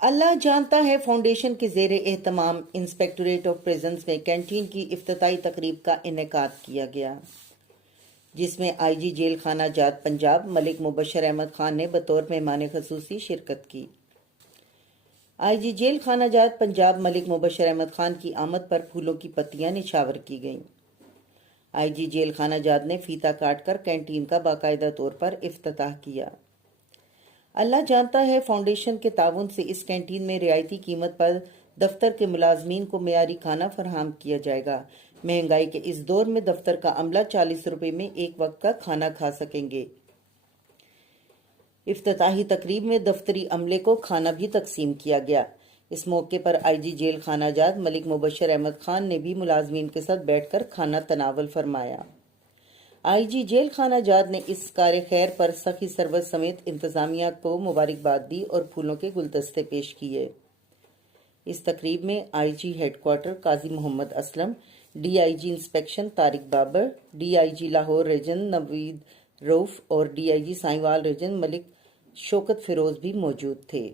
اللہ جانتا ہے فاؤنڈیشن کے زیر اہتمام انسپیکٹوریٹ آف پریزنس میں کینٹین کی افتتاحی تقریب کا انعقاد کیا گیا، جس میں آئی جی جیل خانہ جات پنجاب ملک مبشر احمد خان نے بطور مہمان خصوصی شرکت کی۔ آئی جی جیل خانہ جات پنجاب ملک مبشر احمد خان کی آمد پر پھولوں کی پتیاں نچھاور کی گئیں۔ آئی جی جیل خانہ جات نے فیتا کاٹ کر کینٹین کا باقاعدہ طور پر افتتاح کیا۔ اللہ جانتا ہے فاؤنڈیشن کے تعاون سے اس کینٹین میں رعایتی قیمت پر دفتر کے ملازمین کو معیاری کھانا فراہم کیا جائے گا۔ مہنگائی کے اس دور میں دفتر کا عملہ 40 روپے میں ایک وقت کا کھانا کھا سکیں گے۔ افتتاحی تقریب میں دفتری عملے کو کھانا بھی تقسیم کیا گیا۔ اس موقع پر آئی جی جیل خانہ جات ملک مبشر احمد خان نے بھی ملازمین کے ساتھ بیٹھ کر کھانا تناول فرمایا۔ آئی جی جیل خانہ جات نے اس کار خیر پر سخی سرورت سمیت انتظامیہ کو مبارکباد دی اور پھولوں کے گلدستے پیش کیے۔ اس تقریب میں آئی جی headquarter Qazi Muhammad Aslam, D I G inspection Tariq Babar, D I G Lahore region Naveed Rauf اور ڈی آئی جی سائیں وال ریجن ملک شوکت فیروز بھی موجود تھے۔